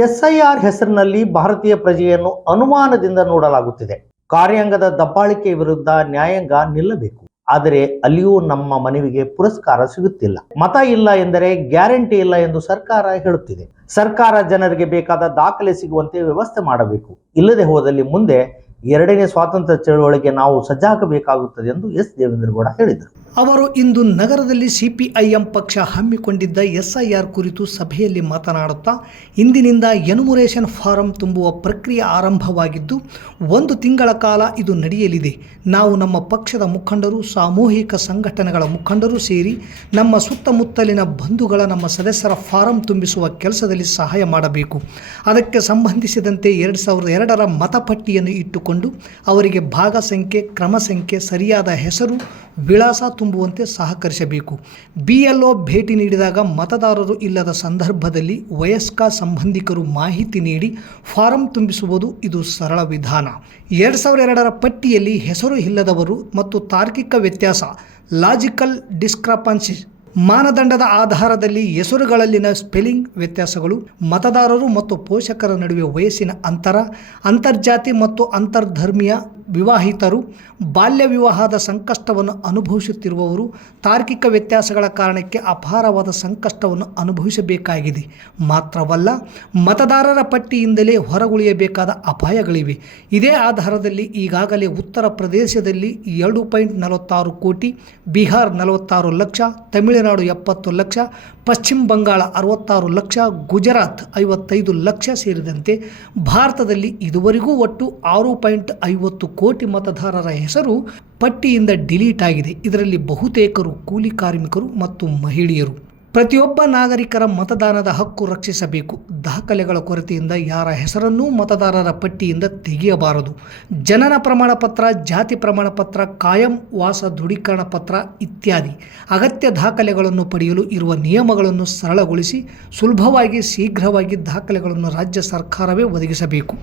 ಎಸ್ಐಆರ್ ಹೆಸರಿನಲ್ಲಿ ಭಾರತೀಯ ಪ್ರಜೆಯನ್ನು ಅನುಮಾನದಿಂದ ನೋಡಲಾಗುತ್ತಿದೆ. ಕಾರ್ಯಾಂಗದ ದಬ್ಬಾಳಿಕೆ ವಿರುದ್ಧ ನ್ಯಾಯಾಂಗ ನಿಲ್ಲಬೇಕು. ಆದರೆ ಅಲ್ಲಿಯೂ ನಮ್ಮ ಮನವಿಗೆ ಪುರಸ್ಕಾರ ಸಿಗುತ್ತಿಲ್ಲ. ಮತ ಇಲ್ಲ ಎಂದರೆ ಗ್ಯಾರಂಟಿ ಇಲ್ಲ ಎಂದು ಸರ್ಕಾರ ಹೇಳುತ್ತಿದೆ. ಸರ್ಕಾರ ಜನರಿಗೆ ಬೇಕಾದ ದಾಖಲೆ ಸಿಗುವಂತೆ ವ್ಯವಸ್ಥೆ ಮಾಡಬೇಕು. ಇಲ್ಲದೆ ಹೋದಲ್ಲಿ ಮುಂದೆ 2ನೇ ಸ್ವಾತಂತ್ರ್ಯ ಚಳವಳಿಗೆ ನಾವು ಸಜ್ಜಾಗಬೇಕಾಗುತ್ತದೆ ಎಂದು ಎಸ್ ದೇವೇಂದ್ರಗೌಡ ಹೇಳಿದರು. ಅವರು ಇಂದು ನಗರದಲ್ಲಿ ಸಿಪಿಐಎಂ ಪಕ್ಷ ಹಮ್ಮಿಕೊಂಡಿದ್ದ ಎಸ್ಐಆರ್ ಕುರಿತು ಸಭೆಯಲ್ಲಿ ಮಾತನಾಡುತ್ತಾ, ಇಂದಿನಿಂದ ಎನ್ಯುಮರೇಷನ್ ಫಾರಂ ತುಂಬುವ ಪ್ರಕ್ರಿಯೆ ಆರಂಭವಾಗಿದ್ದು 1 ತಿಂಗಳ ಕಾಲ ಇದು ನಡೆಯಲಿದೆ. ನಾವು ನಮ್ಮ ಪಕ್ಷದ ಮುಖಂಡರು, ಸಾಮೂಹಿಕ ಸಂಘಟನೆಗಳ ಮುಖಂಡರು ಸೇರಿ ನಮ್ಮ ಸುತ್ತಮುತ್ತಲಿನ ಬಂಧುಗಳ, ನಮ್ಮ ಸದಸ್ಯರ ಫಾರಂ ತುಂಬಿಸುವ ಕೆಲಸದಲ್ಲಿ ಸಹಾಯ ಮಾಡಬೇಕು. ಅದಕ್ಕೆ ಸಂಬಂಧಿಸಿದಂತೆ 2002ರ ಮತಪಟ್ಟಿಯನ್ನು ಇಟ್ಟುಕೊಂಡು ಹಾಕಿಕೊಂಡು ಅವರಿಗೆ ಭಾಗ ಸಂಖ್ಯೆ, ಕ್ರಮ ಸಂಖ್ಯೆ, ಸರಿಯಾದ ಹೆಸರು, ವಿಳಾಸ ತುಂಬುವಂತೆ ಸಹಕರಿಸಬೇಕು. BLO ಭೇಟಿ ನೀಡಿದಾಗ ಮತದಾರರು ಇಲ್ಲದ ಸಂದರ್ಭದಲ್ಲಿ ವಯಸ್ಕ ಸಂಬಂಧಿಕರು ಮಾಹಿತಿ ನೀಡಿ ಫಾರಂ ತುಂಬಿಸುವುದು ಇದು ಸರಳ ವಿಧಾನ. 2002ರ ಪಟ್ಟಿಯಲ್ಲಿ ಹೆಸರು ಇಲ್ಲದವರು ಮತ್ತು ತಾರ್ಕಿಕ ವ್ಯತ್ಯಾಸ ಲಾಜಿಕಲ್ ಡಿಸ್ಕ್ರಪನ್ಸಿ ಮಾನದಂಡದ ಆಧಾರದಲ್ಲಿ ಹೆಸರುಗಳಲ್ಲಿನ ಸ್ಪೆಲ್ಲಿಂಗ್ ವ್ಯತ್ಯಾಸಗಳು, ಮತದಾರರು ಮತ್ತು ಪೋಷಕರ ನಡುವೆ ವಯಸ್ಸಿನ ಅಂತರ, ಅಂತರ್ಜಾತಿ ಮತ್ತು ಅಂತರ್ಧರ್ಮೀಯ ವಿವಾಹಿತರು, ಬಾಲ್ಯ ವಿವಾಹದ ಸಂಕಷ್ಟವನ್ನು ಅನುಭವಿಸುತ್ತಿರುವವರು, ತಾರ್ಕಿಕ ವ್ಯತ್ಯಾಸಗಳ ಕಾರಣಕ್ಕೆ ಅಪಾರವಾದ ಸಂಕಷ್ಟವನ್ನು ಅನುಭವಿಸಬೇಕಾಗಿದೆ. ಮಾತ್ರವಲ್ಲ, ಮತದಾರರ ಪಟ್ಟಿಯಿಂದಲೇ ಹೊರಗುಳಿಯಬೇಕಾದ ಅಪಾಯಗಳಿವೆ. ಇದೇ ಆಧಾರದಲ್ಲಿ ಈಗಾಗಲೇ ಉತ್ತರ ಪ್ರದೇಶದಲ್ಲಿ 2.46 ಕೋಟಿ, ಬಿಹಾರ್ 46 ಲಕ್ಷ, ತಮಿಳುನಾಡು 70 ಲಕ್ಷ, ಪಶ್ಚಿಮ ಬಂಗಾಳ 66 ಲಕ್ಷ, ಗುಜರಾತ್ 55 ಲಕ್ಷ ಸೇರಿದಂತೆ ಭಾರತದಲ್ಲಿ ಇದುವರೆಗೂ ಒಟ್ಟು 6.50 ಕೋಟಿ ಮತದಾರರ ಹೆಸರು ಪಟ್ಟಿಯಿಂದ ಡಿಲೀಟ್ ಆಗಿದೆ. ಇದರಲ್ಲಿ ಬಹುತೇಕರು ಕೂಲಿ ಕಾರ್ಮಿಕರು ಮತ್ತು ಮಹಿಳೆಯರು. ಪ್ರತಿಯೊಬ್ಬ ನಾಗರಿಕರ ಮತದಾನದ ಹಕ್ಕು ರಕ್ಷಿಸಬೇಕು. ದಾಖಲೆಗಳ ಕೊರತೆಯಿಂದ ಯಾರ ಹೆಸರನ್ನೂ ಮತದಾರರ ಪಟ್ಟಿಯಿಂದ ತೆಗೆಯಬಾರದು. ಜನನ ಪ್ರಮಾಣ ಪತ್ರ, ಜಾತಿ ಪ್ರಮಾಣ ಪತ್ರ, ಕಾಯಂ ವಾಸ ದೃಢೀಕರಣ ಪತ್ರ ಇತ್ಯಾದಿ ಅಗತ್ಯ ದಾಖಲೆಗಳನ್ನು ಪಡೆಯಲು ಇರುವ ನಿಯಮಗಳನ್ನು ಸರಳಗೊಳಿಸಿ ಸುಲಭವಾಗಿ, ಶೀಘ್ರವಾಗಿ ದಾಖಲೆಗಳನ್ನು ರಾಜ್ಯ ಸರ್ಕಾರವೇ ಒದಗಿಸಬೇಕು.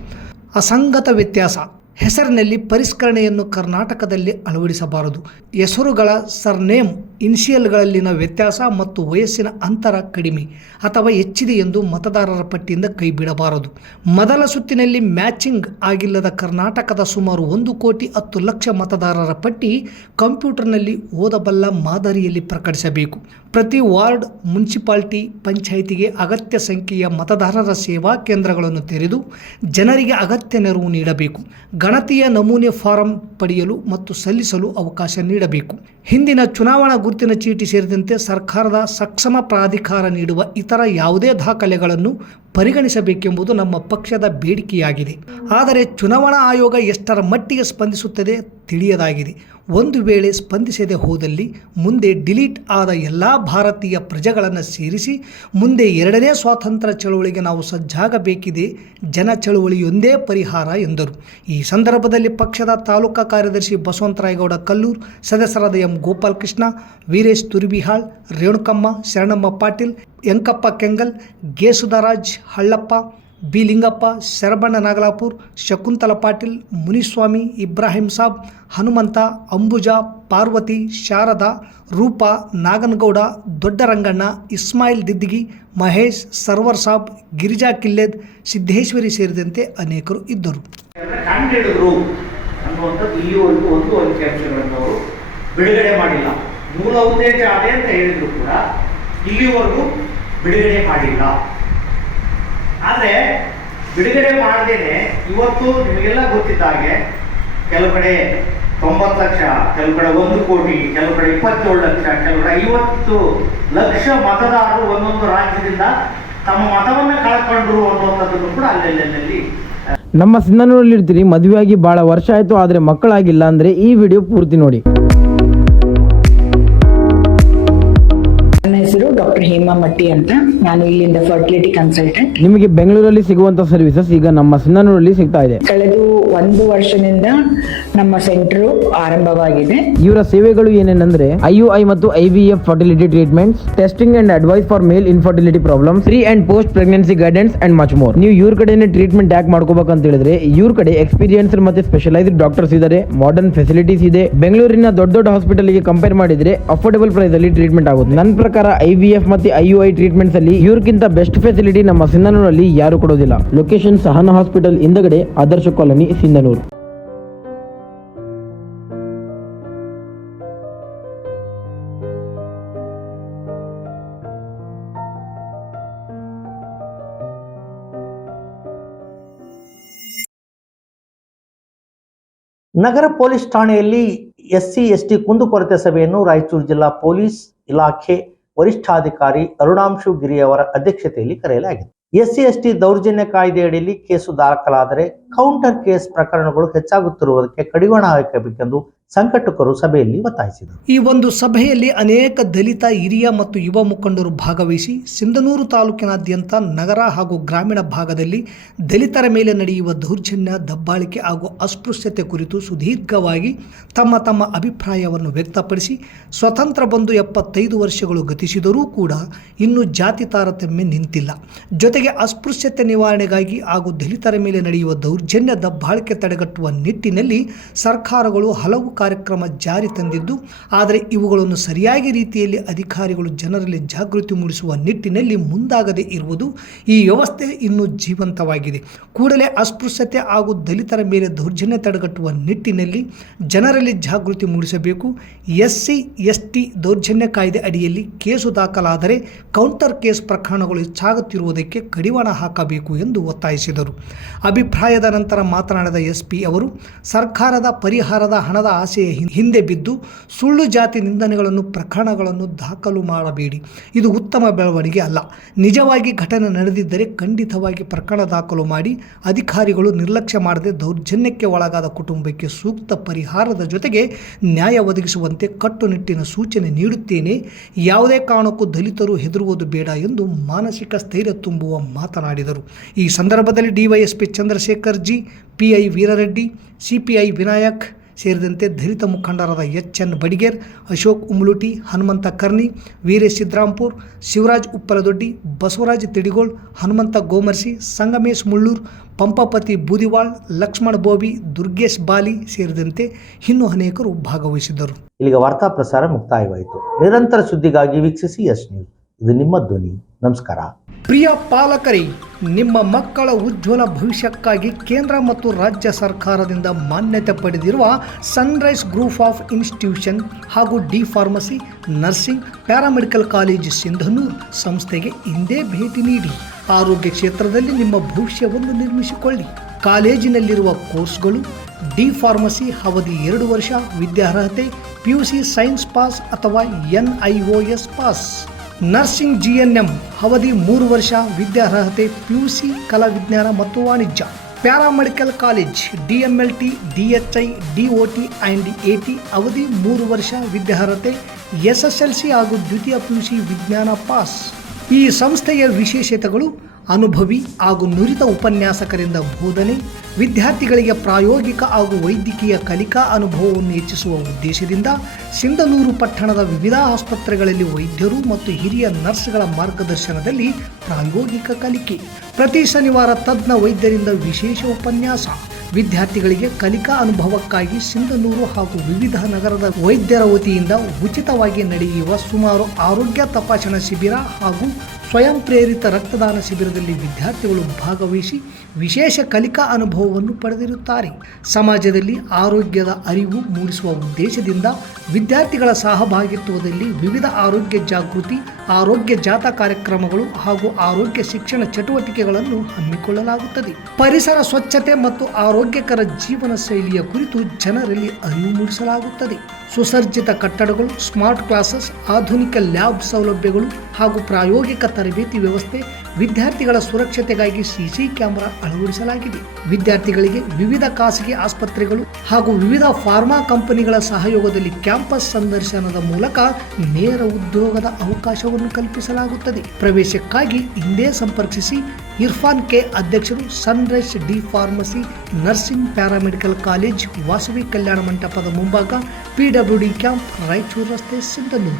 ಅಸಂಗತ ವ್ಯತ್ಯಾಸ ಹೆಸರಿನಲ್ಲಿ ಪರಿಷ್ಕರಣೆಯನ್ನು ಕರ್ನಾಟಕದಲ್ಲಿ ಅಳವಡಿಸಬಾರದು. ಹೆಸರುಗಳ ಸರ್ನೇಮ್ ಇನಿಷಿಯಲ್ಗಳಲ್ಲಿನ ವ್ಯತ್ಯಾಸ ಮತ್ತು ವಯಸ್ಸಿನ ಅಂತರ ಕಡಿಮೆ ಅಥವಾ ಹೆಚ್ಚಿದೆ ಎಂದು ಮತದಾರರ ಪಟ್ಟಿಯಿಂದ ಕೈಬಿಡಬಾರದು. ಮೊದಲ ಸುತ್ತಿನಲ್ಲಿ ಮ್ಯಾಚಿಂಗ್ ಆಗಿಲ್ಲದ ಕರ್ನಾಟಕದ ಸುಮಾರು 1,10,00,000 ಮತದಾರರ ಪಟ್ಟಿ ಕಂಪ್ಯೂಟರ್ನಲ್ಲಿ ಓದಬಲ್ಲ ಮಾದರಿಯಲ್ಲಿ ಪ್ರಕಟಿಸಬೇಕು. ಪ್ರತಿ ವಾರ್ಡ್, ಮುನ್ಸಿಪಾಲಿಟಿ, ಪಂಚಾಯಿತಿಗೆ ಅಗತ್ಯ ಸಂಖ್ಯೆಯ ಮತದಾರರ ಸೇವಾ ಕೇಂದ್ರಗಳನ್ನು ತೆರೆದು ಜನರಿಗೆ ಅಗತ್ಯ ನೆರವು ನೀಡಬೇಕು. ಗಣತಿಯ ನಮೂನೆ ಫಾರಂ ಪಡೆಯಲು ಮತ್ತು ಸಲ್ಲಿಸಲು ಅವಕಾಶ ನೀಡಬೇಕು. ಹಿಂದಿನ ಚುನಾವಣಾ ಗುರುತಿನ ಚೀಟಿ ಸೇರಿದಂತೆ ಸರ್ಕಾರದ ಸಕ್ಷಮ ಪ್ರಾಧಿಕಾರ ನೀಡುವ ಇತರ ಯಾವುದೇ ದಾಖಲೆಗಳನ್ನು ಪರಿಗಣಿಸಬೇಕೆಂಬುದು ನಮ್ಮ ಪಕ್ಷದ ಬೇಡಿಕೆಯಾಗಿದೆ. ಆದರೆ ಚುನಾವಣಾ ಆಯೋಗ ಎಷ್ಟರ ಮಟ್ಟಿಗೆ ಸ್ಪಂದಿಸುತ್ತದೆ ತಿಳಿಯದಾಗಿದೆ. ಒಂದು ವೇಳೆ ಸ್ಪಂದಿಸದೆ ಹೋದಲ್ಲಿ ಮುಂದೆ ಡಿಲೀಟ್ ಆದ ಎಲ್ಲ ಭಾರತೀಯ ಪ್ರಜೆಗಳನ್ನು ಸೇರಿಸಿ ಮುಂದೆ 2ನೇ ಸ್ವಾತಂತ್ರ್ಯ ಚಳವಳಿಗೆ ನಾವು ಸಜ್ಜಾಗಬೇಕಿದೆ. ಜನ ಚಳವಳಿಯೊಂದೇ ಪರಿಹಾರ ಎಂದರು. ಈ ಸಂದರ್ಭದಲ್ಲಿ ಪಕ್ಷದ ತಾಲೂಕಾ ಕಾರ್ಯದರ್ಶಿ ಬಸವಂತರಾಯಗೌಡ ಕಲ್ಲೂರ್, ಸದಸ್ಯರಾದ ಎಂ ಗೋಪಾಲಕೃಷ್ಣ, ವೀರೇಶ್ ತುರ್ಬಿಹಾಳ್, ರೇಣುಕಮ್ಮ, ಶರಣಮ್ಮ ಪಾಟೀಲ್, ಯಂಕಪ್ಪ ಕೆಂಗಲ್, ಗೇಸುದರಾಜ್ ಹಳ್ಳಪ್ಪ, ಬಿ ಲಿಂಗಪ್ಪ, ಶರಬಣ್ಣ ನಾಗಲಾಪುರ್, ಶಕುಂತಲ ಪಾಟೀಲ್, ಮುನಿಸ್ವಾಮಿ, ಇಬ್ರಾಹಿಂ ಸಾಬ್, ಹನುಮಂತ, ಅಂಬುಜಾ, ಪಾರ್ವತಿ, ಶಾರದಾ, ರೂಪಾ, ನಾಗನಗೌಡ, ದೊಡ್ಡರಂಗಣ್ಣ, ಇಸ್ಮಾಯಿಲ್ ದಿದ್ದಿಗಿ, ಮಹೇಶ್, ಸರ್ವರ್ ಸಾಬ್, ಗಿರಿಜಾ ಕಿಲ್ಲೆದ್, ಸಿದ್ದೇಶ್ವರಿ ಸೇರಿದಂತೆ ಅನೇಕರು ಇದ್ದರು. ಕಂಡಿಡಿದ್ರು ಅನ್ನುವಂಥದ್ದು ಇಲ್ಲಿವರೆಗೂ ಒಂದು ಅಂಕಿಅಂಶಗಳನ್ನು ಅವರು ಬಿಡುಗಡೆ ಮಾಡಿಲ್ಲ. ಮೂಲ ಉದ್ದೇಶ ಅದೇ ಅಂತ ಹೇಳಿದ್ರು ಕೂಡ ಇಲ್ಲಿವರೆಗೂ ಬಿಡುಗಡೆ ಮಾಡಿಲ್ಲ. ಆದರೆ ಬಿಡುಗಡೆ ಮಾಡದೇನೆ ಇವತ್ತು ನಿಮಗೆಲ್ಲ ಗೊತ್ತಿದ್ದ ಹಾಗೆ ಕೆಲವು ಕಡೆ 90 ಲಕ್ಷ, ಕೆಲವು ಕಡೆ 1 ಕೋಟಿ, ಕೆಲವು ಕಡೆ 27 ಲಕ್ಷ, ಕೆಲವು ಕಡೆ 50 ಲಕ್ಷ ಮತದಾರರು ಒಂದೊಂದು ರಾಜ್ಯದಿಂದ ತಮ್ಮ ಮತವನ್ನು ಕಳ್ಕೊಂಡ್ರು ಅನ್ನುವಂಥದ್ದನ್ನು ಕೂಡ ಅಲ್ಲೆಲ್ಲಿ ನಮ್ಮ ಸಿಂಧನೂರಲ್ಲಿ ಇರ್ತೀರಿ, ಮದುವೆಯಾಗಿ ಭಾಳ ವರ್ಷ ಆಯಿತು ಆದರೆ ಮಕ್ಕಳಾಗಿಲ್ಲ ಅಂದರೆ ಈ ವಿಡಿಯೋ ಪೂರ್ತಿ ನೋಡಿ. ನನ್ನ ಹೆಸರು ಡಾಕ್ಟರ್ ಹೇಮಾ ಮಟ್ಟಿ ಅಂತ. ನಾನು ಇಲ್ಲಿಂದ ಫರ್ಟಿಲಿಟಿ ಕನ್ಸಲ್ಟೆಂಟ್. ನಿಮಗೆ ಬೆಂಗಳೂರಲ್ಲಿ ಸಿಗುವಂತ ಸರ್ವಿಸಸ್ ಈಗ ನಮ್ಮ ಸಿಂಧನೂರಲ್ಲಿ ಸಿಗ್ತಾ ಇದೆ. ಕಳೆದ 1 ವರ್ಷದಿಂದ ನಮ್ಮ ಸೆಂಟರ್ ಆರಂಭವಾಗಿದೆ. ಇವರ ಸೇವೆಗಳು ಏನೇನೆಂದ್ರೆ IUI ಮತ್ತು IVF fertility treatments, testing and advice for male infertility problem, pre and post pregnancy guidance and much more. ನೀವು ಇವ್ರ ಕಡೆನೇ ಟ್ರೀಟ್ಮೆಂಟ್ ಯಾಕೆ ಮಾಡ್ಕೋಬೇಕಂತ ಹೇಳಿದ್ರೆ ಇವ್ರ ಕಡೆ ಎಕ್ಸ್ಪೀರಿಯನ್ಸ್ ಮತ್ತೆ ಸ್ಪೆಷಲೈಸ್ಡ್ ಡಾಕ್ಟರ್ಸ್ ಇದ್ದಾರೆ, ಮಾಡರ್ನ್ ಫೆಸಿಲಿಟೀಸ್ ಇದೆ. ಬೆಂಗಳೂರಿನ ದೊಡ್ಡ ಹಾಸ್ಪಿಟಲ್ ಗೆ ಕಂಪೇರ್ ಮಾಡಿದ್ರೆ ಅಫೋರ್ಡಬಲ್ ಪ್ರೈಸ್ ಅಲ್ಲಿ ಟ್ರೀಟ್ಮೆಂಟ್ ಆಗುತ್ತೆ. ನನ್ನ ಪ್ರಕಾರ IVF ಮತ್ತೆ IUI ಟ್ರೀಟ್ಮೆಂಟ್ಸ್ ಅಲ್ಲಿ ಇವ್ರಕ್ಕಿಂತ ಬೆಸ್ಟ್ ಫೆಸಿಲಿಟಿ ನಮ್ಮ ಸಿಂಧನೂರಲ್ಲಿ ಯಾರು ಕೊಡೋದಿಲ್ಲ. ಲೊಕೇಶನ್ ಸಹನಾ ಹಾಸ್ಪಿಟಲ್ ಹಿಂದಗಡೆ, ಆದರ್ಶ ಕಾಲೋನಿ, ಸಿಂಧನೂರು. ನಗರ ಪೊಲೀಸ್ ಠಾಣೆಯಲ್ಲಿ SC/ST ಕುಂದುಕೊರತೆ ಸಭೆಯನ್ನು ರಾಯಚೂರು ಜಿಲ್ಲಾ ಪೊಲೀಸ್ ಇಲಾಖೆ ವರಿಷ್ಠಾಧಿಕಾರಿ ಅರುಣಾಂಶು ಗಿರಿ ಅವರ ಅಧ್ಯಕ್ಷತೆಯಲ್ಲಿ ಕರೆಯಲಾಗಿದೆ. SC/ST ದೌರ್ಜನ್ಯ ಕಾಯ್ದೆಯಡಿಯಲ್ಲಿ ಕೇಸು ದಾಖಲಾದರೆ ಕೌಂಟರ್ ಕೇಸ್ ಪ್ರಕರಣಗಳು ಹೆಚ್ಚಾಗುತ್ತಿರುವುದಕ್ಕೆ ಕಡಿವಾಣ ಹಾಕಬೇಕೆಂದು ಸಂಘಟಕರು ಸಭೆಯಲ್ಲಿ ಒತ್ತಾಯಿಸಿದರು. ಈ ಒಂದು ಸಭೆಯಲ್ಲಿ ಅನೇಕ ದಲಿತ ಹಿರಿಯ ಮತ್ತು ಯುವ ಮುಖಂಡರು ಭಾಗವಹಿಸಿ ಸಿಂಧನೂರು ತಾಲೂಕಿನಾದ್ಯಂತ ನಗರ ಹಾಗೂ ಗ್ರಾಮೀಣ ಭಾಗದಲ್ಲಿ ದಲಿತರ ಮೇಲೆ ನಡೆಯುವ ದೌರ್ಜನ್ಯ, ದಬ್ಬಾಳಿಕೆ ಹಾಗೂ ಅಸ್ಪೃಶ್ಯತೆ ಕುರಿತು ಸುದೀರ್ಘವಾಗಿ ತಮ್ಮ ಅಭಿಪ್ರಾಯವನ್ನು ವ್ಯಕ್ತಪಡಿಸಿ ಸ್ವತಂತ್ರ ಬಂದು 75 ವರ್ಷಗಳು ಗತಿಸಿದರೂ ಕೂಡ ಇನ್ನೂ ಜಾತಿ ತಾರತಮ್ಯ ನಿಂತಿಲ್ಲ. ಜೊತೆಗೆ ಅಸ್ಪೃಶ್ಯತೆ ನಿವಾರಣೆಗಾಗಿ ಹಾಗೂ ದಲಿತರ ಮೇಲೆ ನಡೆಯುವ ದೌರ್ಜನ್ಯ, ದಬ್ಬಾಳಿಕೆ ತಡೆಗಟ್ಟುವ ನಿಟ್ಟಿನಲ್ಲಿ ಸರ್ಕಾರಗಳು ಹಲವು ಕಾರ್ಯಕ್ರಮ ಜಾರಿ ತಂದಿದ್ದು, ಆದರೆ ಇವುಗಳನ್ನು ಸರಿಯಾಗಿ ರೀತಿಯಲ್ಲಿ ಅಧಿಕಾರಿಗಳು ಜನರಲ್ಲಿ ಜಾಗೃತಿ ಮೂಡಿಸುವ ನಿಟ್ಟಿನಲ್ಲಿ ಮುಂದಾಗದೇ ಇರುವುದು ಈ ವ್ಯವಸ್ಥೆ ಇನ್ನೂ ಜೀವಂತವಾಗಿದೆ. ಕೂಡಲೇ ಅಸ್ಪೃಶ್ಯತೆ ಹಾಗೂ ದಲಿತರ ಮೇಲೆ ದೌರ್ಜನ್ಯ ತಡೆಗಟ್ಟುವ ನಿಟ್ಟಿನಲ್ಲಿ ಜನರಲ್ಲಿ ಜಾಗೃತಿ ಮೂಡಿಸಬೇಕು. SC/ST ದೌರ್ಜನ್ಯ ಕಾಯ್ದೆ ಅಡಿಯಲ್ಲಿ ಕೇಸು ದಾಖಲಾದರೆ ಕೌಂಟರ್ ಕೇಸ್ ಪ್ರಕರಣಗಳು ಹೆಚ್ಚಾಗುತ್ತಿರುವುದಕ್ಕೆ ಕಡಿವಾಣ ಹಾಕಬೇಕು ಎಂದು ಒತ್ತಾಯಿಸಿದರು. ಅಭಿಪ್ರಾಯದ ನಂತರ ಮಾತನಾಡಿದ SP ಅವರು, ಸರ್ಕಾರದ ಪರಿಹಾರದ ಹಣದ ಆಸೆಯ ಹಿಂದೆ ಬಿದ್ದು ಸುಳ್ಳು ಜಾತಿ ನಿಂದನೆಗಳನ್ನು, ಪ್ರಕರಣಗಳನ್ನು ದಾಖಲು ಮಾಡಬೇಡಿ. ಇದು ಉತ್ತಮ ಬೆಳವಣಿಗೆ ಅಲ್ಲ. ನಿಜವಾಗಿ ಘಟನೆ ನಡೆದಿದ್ದರೆ ಖಂಡಿತವಾಗಿ ಪ್ರಕರಣ ದಾಖಲು ಮಾಡಿ ಅಧಿಕಾರಿಗಳು ನಿರ್ಲಕ್ಷ್ಯ ಮಾಡದೆ ದೌರ್ಜನ್ಯಕ್ಕೆ ಒಳಗಾದ ಕುಟುಂಬಕ್ಕೆ ಸೂಕ್ತ ಪರಿಹಾರದ ಜೊತೆಗೆ ನ್ಯಾಯ ಒದಗಿಸುವಂತೆ ಕಟ್ಟುನಿಟ್ಟಿನ ಸೂಚನೆ ನೀಡುತ್ತೇನೆ. ಯಾವುದೇ ಕಾರಣಕ್ಕೂ ದಲಿತರು ಹೆದರುವುದು ಬೇಡ ಎಂದು ಮಾನಸಿಕ ಸ್ಥೈರ್ಯ ತುಂಬುವ ಮಾತನಾಡಿದರು. ಈ ಸಂದರ್ಭದಲ್ಲಿ DYSP Chandrashekhar G, PI Veerareddy, CPI Vinayak ಸೇರಿದಂತೆ ದಲಿತ ಮುಖಂಡರಾದ HN ಬಡಿಗೇರ್, ಅಶೋಕ್ ಉಮ್ಲುಟಿ, ಹನುಮಂತ ಕರ್ನಿ, ವೀರೇಶ್ ಸಿದ್ರಾಂಪುರ್, ಶಿವರಾಜ್ ಉಪ್ಪಲದೊಡ್ಡಿ, ಬಸವರಾಜ್ ತಿಡಿಗೋಳ್, ಹನುಮಂತ ಗೋಮರ್ಸಿ, ಸಂಗಮೇಶ್ ಮುಳ್ಳೂರ್, ಪಂಪಪತಿ ಬೂದಿವಾಳ್, ಲಕ್ಷ್ಮಣ್ ಬೋಬಿ, ದುರ್ಗೇಶ್ ಬಾಲಿ ಸೇರಿದಂತೆ ಇನ್ನೂ ಅನೇಕರು ಭಾಗವಹಿಸಿದ್ದರು. ಇಲ್ಲಿಗೆ ವಾರ್ತಾ ಪ್ರಸಾರ ಮುಕ್ತಾಯವಾಯಿತು. ನಿರಂತರ ಸುದ್ದಿಗಾಗಿ ವೀಕ್ಷಿಸಿ ಎಸ್ ನ್ಯೂಸ್. ಇದು ನಿಮ್ಮ ಧ್ವನಿ. ನಮಸ್ಕಾರ. ಪ್ರಿಯ ಪಾಲಕರೇ, ನಿಮ್ಮ ಮಕ್ಕಳ ಉಜ್ವಲ ಭವಿಷ್ಯಕ್ಕಾಗಿ ಕೇಂದ್ರ ಮತ್ತು ರಾಜ್ಯ ಸರ್ಕಾರದಿಂದ ಮಾನ್ಯತೆ ಪಡೆದಿರುವ ಸನ್ರೈಸ್ ಗ್ರೂಪ್ ಆಫ್ ಇನ್ಸ್ಟಿಟ್ಯೂಷನ್ ಹಾಗೂ D pharmacy, nursing, paramedical college Sindhanur ಸಂಸ್ಥೆಗೆ ಹಿಂದೆ ಭೇಟಿ ನೀಡಿ ಆರೋಗ್ಯ ಕ್ಷೇತ್ರದಲ್ಲಿ ನಿಮ್ಮ ಭವಿಷ್ಯವನ್ನು ನಿರ್ಮಿಸಿಕೊಳ್ಳಿ. ಕಾಲೇಜಿನಲ್ಲಿರುವ ಕೋರ್ಸ್ಗಳು: ಡಿ ಫಾರ್ಮಸಿ ಅವಧಿ 2 ವರ್ಷ, ವಿದ್ಯಾರ್ಹತೆ PUC ಸೈನ್ಸ್ ಪಾಸ್ ಅಥವಾ NIOS ಪಾಸ್. ನರ್ಸಿಂಗ್ GNM ಅವಧಿ 3 ವರ್ಷ, ವಿದ್ಯಾರ್ಹತೆ PUC ಕಲಾ ವಿಜ್ಞಾನ ಮತ್ತು ವಾಣಿಜ್ಯ. Paramedical college DMLT, DHI, DOT and AT ಅವಧಿ 3 ವರ್ಷ, ವಿದ್ಯಾರ್ಹತೆ SSLC ಹಾಗೂ ದ್ವಿತೀಯ PUC ವಿಜ್ಞಾನ ಪಾಸ್. ಈ ಸಂಸ್ಥೆಯ ವಿಶೇಷತೆಗಳು: ಅನುಭವಿ ಹಾಗೂ ನುರಿತ ಉಪನ್ಯಾಸಕರಿಂದ ಬೋಧನೆ, ವಿದ್ಯಾರ್ಥಿಗಳಿಗೆ ಪ್ರಾಯೋಗಿಕ ಹಾಗೂ ವೈದ್ಯಕೀಯ ಕಲಿಕಾ ಅನುಭವವನ್ನು ಹೆಚ್ಚಿಸುವ ಉದ್ದೇಶದಿಂದ ಸಿಂಧನೂರು ಪಟ್ಟಣದ ವಿವಿಧ ಆಸ್ಪತ್ರೆಗಳಲ್ಲಿ ವೈದ್ಯರು ಮತ್ತು ಹಿರಿಯ ನರ್ಸ್ಗಳ ಮಾರ್ಗದರ್ಶನದಲ್ಲಿ ಪ್ರಾಯೋಗಿಕ ಕಲಿಕೆ. ಪ್ರತಿ ಶನಿವಾರ ತಜ್ಞ ವೈದ್ಯರಿಂದ ವಿಶೇಷ ಉಪನ್ಯಾಸ. ವಿದ್ಯಾರ್ಥಿಗಳಿಗೆ ಕಲಿಕಾ ಅನುಭವಕ್ಕಾಗಿ ಸಿಂಧನೂರು ಹಾಗೂ ವಿವಿಧ ನಗರದ ವೈದ್ಯರ ವತಿಯಿಂದ ಉಚಿತವಾಗಿ ನಡೆಯುವ ಸುಮಾರು ಆರೋಗ್ಯ ತಪಾಸಣಾ ಶಿಬಿರ ಹಾಗೂ ಸ್ವಯಂ ಪ್ರೇರಿತ ರಕ್ತದಾನ ಶಿಬಿರದಲ್ಲಿ ವಿದ್ಯಾರ್ಥಿಗಳು ಭಾಗವಹಿಸಿ ವಿಶೇಷ ಕಲಿಕಾ ಅನುಭವವನ್ನು ಪಡೆದಿರುತ್ತಾರೆ. ಸಮಾಜದಲ್ಲಿ ಆರೋಗ್ಯದ ಅರಿವು ಮೂಡಿಸುವ ಉದ್ದೇಶದಿಂದ ವಿದ್ಯಾರ್ಥಿಗಳ ಸಹಭಾಗಿತ್ವದಲ್ಲಿ ವಿವಿಧ ಆರೋಗ್ಯ ಜಾಗೃತಿ, ಆರೋಗ್ಯ ಜಾಥಾ ಕಾರ್ಯಕ್ರಮಗಳು ಹಾಗೂ ಆರೋಗ್ಯ ಶಿಕ್ಷಣ ಚಟುವಟಿಕೆಗಳನ್ನು ಹಮ್ಮಿಕೊಳ್ಳಲಾಗುತ್ತದೆ. ಪರಿಸರ ಸ್ವಚ್ಛತೆ ಮತ್ತು ಆರೋಗ್ಯಕರ ಜೀವನ ಶೈಲಿಯ ಕುರಿತು ಜನರಲ್ಲಿ ಅರಿವು ಮೂಡಿಸಲಾಗುತ್ತದೆ. ಸುಸಜ್ಜಿತ ಕಟ್ಟಡಗಳು, ಸ್ಮಾರ್ಟ್ ಕ್ಲಾಸಸ್, ಆಧುನಿಕ ಲ್ಯಾಬ್ ಸೌಲಭ್ಯಗಳು ಹಾಗೂ ಪ್ರಾಯೋಗಿಕ ತರಬೇತಿ ವ್ಯವಸ್ಥೆ. ವಿದ್ಯಾರ್ಥಿಗಳ ಸುರಕ್ಷತೆಗಾಗಿ CC ಕ್ಯಾಮೆರಾ ಅಳವಡಿಸಲಾಗಿದೆ. ವಿದ್ಯಾರ್ಥಿಗಳಿಗೆ ವಿವಿಧ ಖಾಸಗಿ ಆಸ್ಪತ್ರೆಗಳು ಹಾಗೂ ವಿವಿಧ ಫಾರ್ಮಾ ಕಂಪನಿಗಳ ಸಹಯೋಗದಲ್ಲಿ ಕ್ಯಾಂಪಸ್ ಸಂದರ್ಶನದ ಮೂಲಕ ನೇರ ಉದ್ಯೋಗದ ಅವಕಾಶವನ್ನು ಕಲ್ಪಿಸಲಾಗುತ್ತದೆ. ಪ್ರವೇಶಕ್ಕಾಗಿ ಹಿಂದೆ ಸಂಪರ್ಕಿಸಿ. ಇರ್ಫಾನ್ K, ಅಧ್ಯಕ್ಷರು, sunrise D pharmacy, nursing, paramedical college, Vasavi Kalyana ಮಂಟಪದ ಮುಂಭಾಗ, PWD ಕ್ಯಾಂಪ್, ರಾಯಚೂರು ರಸ್ತೆ, ಸಿಂಧನೂರು.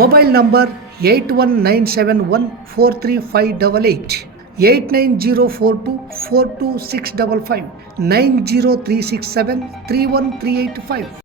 Mobile number 8197143588, 8904242655, 90367313885.